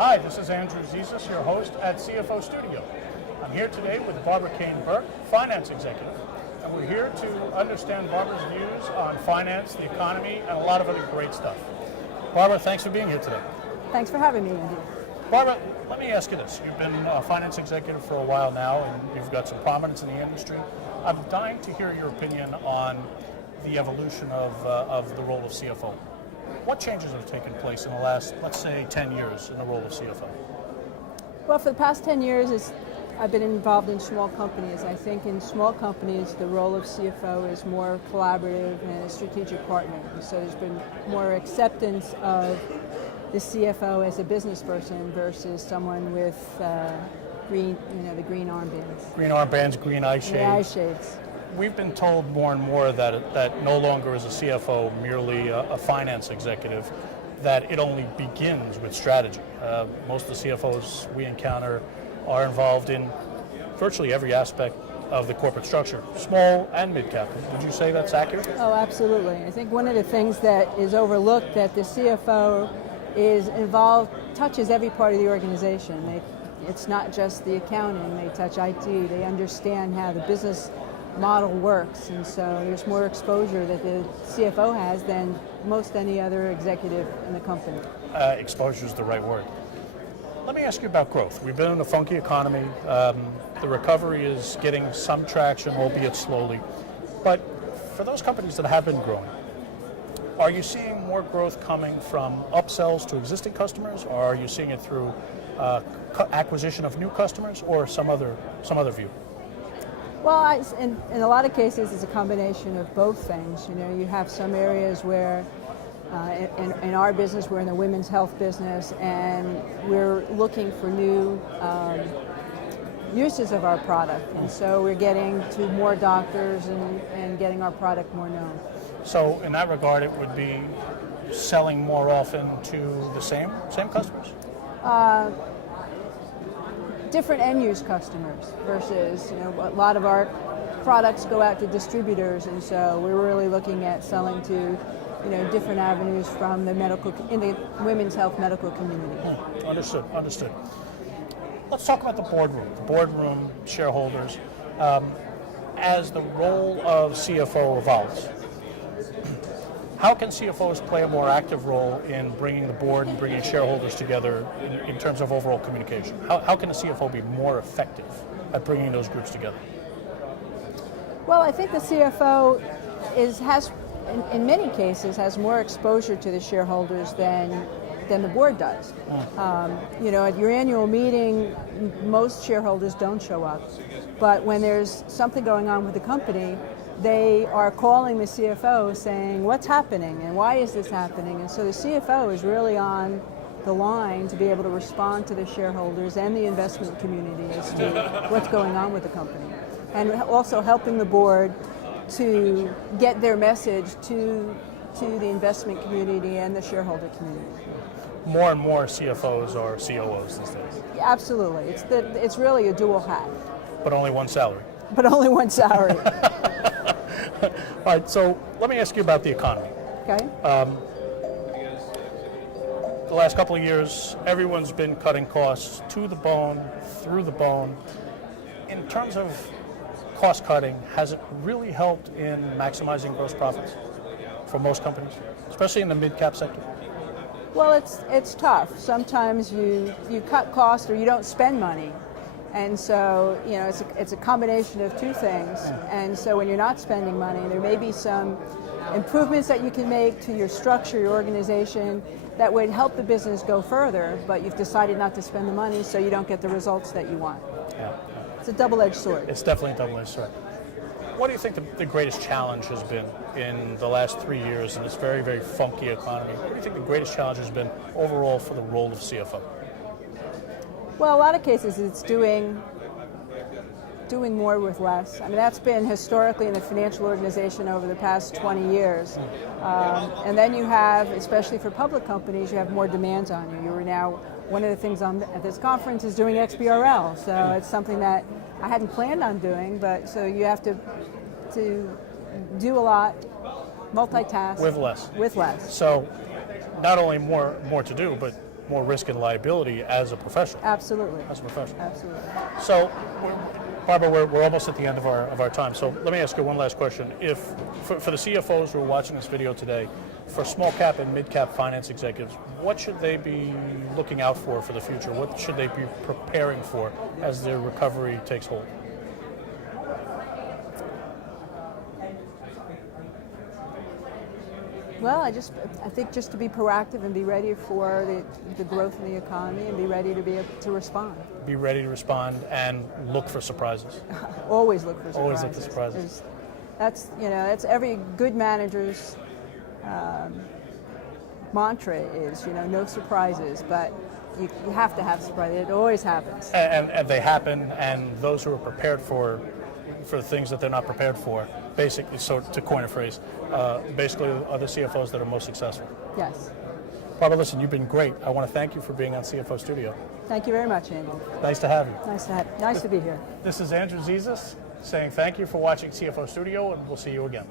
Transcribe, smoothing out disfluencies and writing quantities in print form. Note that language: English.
Hi, this is Andrew Zizas, your host at CFO Studio. I'm here today with Barbara Kane-Burke, Finance Executive, and we're here to understand Barbara's views on finance, the economy, and a lot of other great stuff. Barbara, thanks for being here today. Thanks for having me, Andy. Barbara, let me ask you this. You've been a finance executive for a while now, and you've got some prominence in the industry. I'm dying to hear your opinion on the evolution of the role of CFO. What changes have taken place in the last, let's say, 10 years in the role of CFO? Well, for the past 10 years, I've been involved in small companies. I think in small companies, the role of CFO is more collaborative and a strategic partner. So there's been more acceptance of the CFO as a business person versus someone with the green armbands. Green armbands, green eye shades. The eye shades. We've been told more and more that no longer is a CFO merely a finance executive, that it only begins with strategy. Most of the CFOs we encounter are involved in virtually every aspect of the corporate structure, small and mid-cap. Would you say that's accurate? Oh, absolutely. I think one of the things that is overlooked that the CFO is involved, touches every part of the organization. It's not just the accounting, they touch IT, they understand how the business model works, and so there's more exposure that the CFO has than most any other executive in the company. Exposure is the right word. Let me ask you about growth. We've been in a funky economy. The recovery is getting some traction, albeit slowly. But for those companies that have been growing, are you seeing more growth coming from upsells to existing customers, or are you seeing it through acquisition of new customers, or some other view? Well, in a lot of cases, it's a combination of both things. You know, you have some areas where, in our business, we're in the women's health business, and we're looking for new uses of our product. And so we're getting to more doctors and getting our product more known. So in that regard, it would be selling more often to the same customers? Different end-use customers versus, a lot of our products go out to distributors, and so we're really looking at selling to, different avenues from in the women's health medical community. Understood. Let's talk about the boardroom, shareholders. As the role of CFO evolves, how can CFOs play a more active role in bringing the board and bringing shareholders together in terms of overall communication? How can a CFO be more effective at bringing those groups together? Well, I think the CFO has, in many cases, has more exposure to the shareholders than the board does. At your annual meeting, most shareholders don't show up. But when there's something going on with the company, they are calling the CFO saying, what's happening and why is this happening? And so the CFO is really on the line to be able to respond to the shareholders and the investment community as to what's going on with the company. And also helping the board to get their message to the investment community and the shareholder community. More and more CFOs are COOs these days. Absolutely. It's really a dual hat. But only one salary. But only one salary. All right, so let me ask you about the economy. Okay. The last couple of years, everyone's been cutting costs to the bone, through the bone. In terms of cost cutting, has it really helped in maximizing gross profits for most companies, especially in the mid-cap sector? Well, it's tough. Sometimes you cut costs or you don't spend money. And so, it's a combination of two things. And so when you're not spending money, there may be some improvements that you can make to your structure, your organization, that would help the business go further, but you've decided not to spend the money so you don't get the results that you want. Yeah. It's a double-edged sword. It's definitely a double-edged sword. What do you think the greatest challenge has been in the last 3 years in this very, very funky economy? What do you think the greatest challenge has been overall for the role of CFO? Well, a lot of cases it's doing more with less. I mean, that's been historically in the financial organization over the past 20 years. And then you have, especially for public companies, you have more demands on you. You are now, one of the things at this conference is doing XBRL. So it's something that I hadn't planned on doing, but so you have to do a lot, multitask. With less. With less. So not only more to do, but more risk and liability as a professional. Absolutely. As a professional. Absolutely. So, Barbara, we're almost at the end of our time. So let me ask you one last question. If for the CFOs who are watching this video today, for small cap and mid cap finance executives, what should they be looking out for the future? What should they be preparing for as their recovery takes hold? Well, I think just to be proactive and be ready for the growth in the economy and be ready to be able to respond. Be ready to respond and look for surprises. Always look for surprises. Always look for surprises. That's every good manager's mantra is, no surprises, but you have to have surprises. It always happens. And they happen, and those who are prepared for things that they're not prepared for, basically, so to coin a phrase, basically are the CFOs that are most successful. Yes. Barbara, listen, you've been great. I want to thank you for being on CFO Studio. Thank you very much, Andy. Nice to have you. Nice to be here. This is Andrew Zizas saying thank you for watching CFO Studio, and we'll see you again.